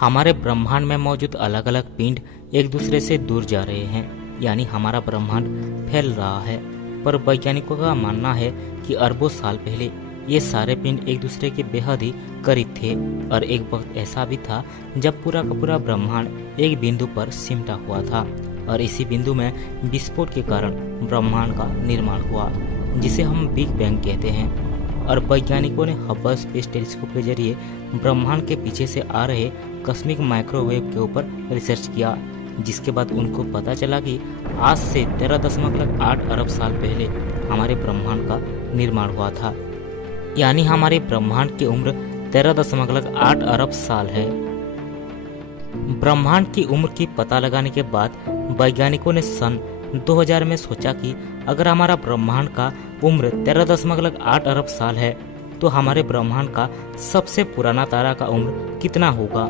हमारे ब्रह्मांड में मौजूद अलग अलग पिंड एक दूसरे से दूर जा रहे हैं, यानी हमारा ब्रह्मांड फैल रहा है। पर वैज्ञानिकों का मानना है कि अरबों साल पहले ये सारे पिंड एक दूसरे के बेहद ही करीब थे और एक वक्त ऐसा भी था जब पूरा का पूरा ब्रह्मांड एक बिंदु पर सिमटा हुआ था और इसी बिंदु में विस्फोट के कारण ब्रह्मांड का निर्माण हुआ, जिसे हम बिग बैंग कहते हैं। और वैज्ञानिकों ने हब्बल स्पेस टेलीस्कोप के जरिए ब्रह्मांड के पीछे से आ रहे कॉस्मिक माइक्रोवेव के ऊपर रिसर्च किया, जिसके बाद उनको पता चला कि आज से 13.8 अरब साल पहले हमारे ब्रह्मांड का निर्माण हुआ था, यानी हमारे ब्रह्मांड की उम्र 13.8 अरब साल है। ब्रह्मांड की उम्र की पता लगाने के बाद वैज्ञानिकों ने सन 2000 में सोचा कि अगर हमारा ब्रह्मांड का उम्र 13.8 अरब साल है तो हमारे ब्रह्मांड का सबसे पुराना तारा का उम्र कितना होगा।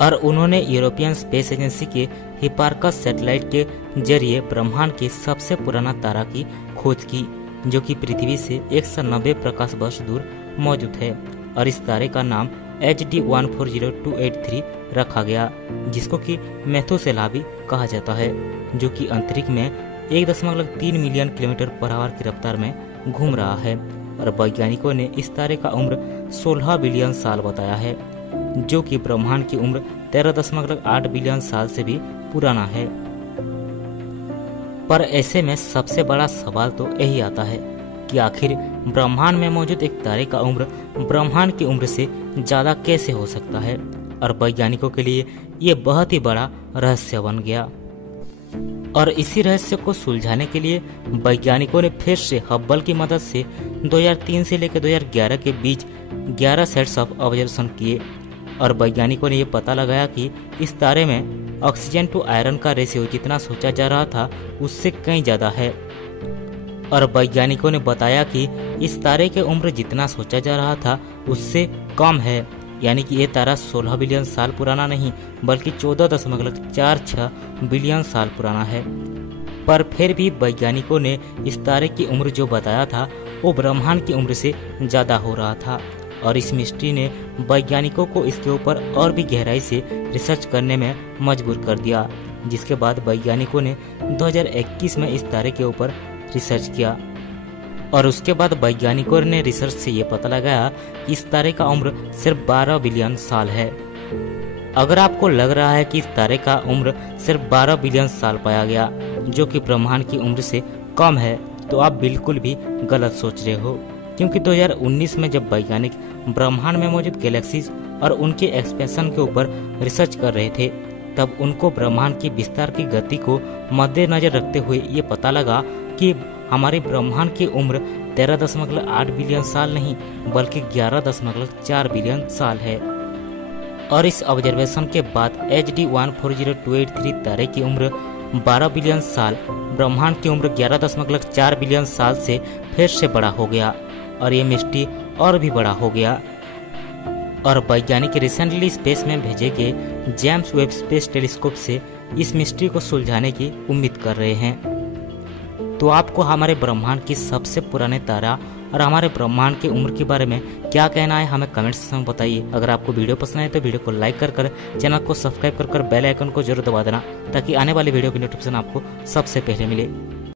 और उन्होंने यूरोपियन स्पेस एजेंसी के हिपार्कस सैटेलाइट के जरिए ब्रह्मांड के सबसे पुराना तारा की खोज की, जो कि पृथ्वी से 190 प्रकाश वर्ष दूर मौजूद है। और इस तारे का नाम HD 140283 रखा गया, जिसको कि मेथुसेलाह भी कहा जाता है, जो कि अंतरिक्ष में 1.3 मिलियन किलोमीटर पर आवर की रफ्तार में घूम रहा है। और वैज्ञानिकों ने इस तारे का उम्र 16 बिलियन साल बताया है, जो कि ब्रह्मांड की उम्र 13.8 बिलियन साल से भी पुराना है। पर ऐसे में सबसे बड़ा सवाल तो यही आता है कि आखिर ब्रह्मांड में मौजूद एक तारे का उम्र ब्रह्मांड की उम्र से ज्यादा कैसे हो सकता है। और वैज्ञानिकों के लिए ये बहुत ही बड़ा रहस्य बन गया। और इसी रहस्य को सुलझाने के लिए वैज्ञानिकों ने फिर से हब्बल की मदद से 2003 से लेकर 2011 के बीच 11 सेट्स ऑफ ऑब्जर्वेशन किए और वैज्ञानिकों ने यह पता लगाया कि इस तारे में ऑक्सीजन टू आयरन का रेशियो जितना सोचा जा रहा था उससे कहीं ज्यादा है। और वैज्ञानिकों ने बताया कि इस तारे के उम्र जितना सोचा जा रहा था उससे कम है, यानी कि ये तारा 16 बिलियन साल पुराना नहीं बल्कि 14.46 बिलियन साल पुराना है। पर फिर भी वैज्ञानिकों ने इस तारे की उम्र जो बताया था वो ब्रह्मांड की उम्र से ज्यादा हो रहा था। और इस मिस्ट्री ने वैज्ञानिकों को इसके ऊपर और भी गहराई से रिसर्च करने में मजबूर कर दिया, जिसके बाद वैज्ञानिकों ने 2021 में इस तारे के ऊपर रिसर्च किया। और उसके बाद वैज्ञानिकों ने रिसर्च से ये पता लगाया कि इस तारे का उम्र सिर्फ 12 बिलियन साल है। अगर आपको लग रहा है कि इस तारे का उम्र सिर्फ 12 बिलियन साल पाया गया, जो कि ब्रह्मांड की उम्र से कम है, तो आप बिल्कुल भी गलत सोच रहे हो। क्योंकि 2019 में जब वैज्ञानिक ब्रह्मांड में मौजूद गैलेक्सीज और उनके एक्सपेंशन के ऊपर रिसर्च कर रहे थे, तब उनको ब्रह्मांड की विस्तार की गति को मद्देनजर रखते हुए ये पता लगा कि हमारे ब्रह्मांड की उम्र 13.8 बिलियन साल नहीं बल्कि 11.4 बिलियन साल है। और इस ऑब्जर्वेशन के बाद HD 140283 तारे की उम्र 12 बिलियन साल ब्रह्मांड की उम्र 11.4 बिलियन साल से फिर से बड़ा हो गया और ये मिस्ट्री और भी बड़ा हो गया। और वैज्ञानिक रिसेंटली स्पेस में भेजे गए जेम्स वेब स्पेस टेलीस्कोप से इस मिस्ट्री को सुलझाने की उम्मीद कर रहे हैं। तो आपको हमारे ब्रह्मांड की सबसे पुराने तारा और हमारे ब्रह्मांड की उम्र के बारे में क्या कहना है, हमें कमेंट सेक्शन में बताइए। अगर आपको वीडियो पसंद आए तो वीडियो को लाइक कर चैनल को सब्सक्राइब कर बेल आइकन को जरूर दबा देना, ताकि आने वाले वीडियो की नोटिफिकेशन आपको सबसे पहले मिले।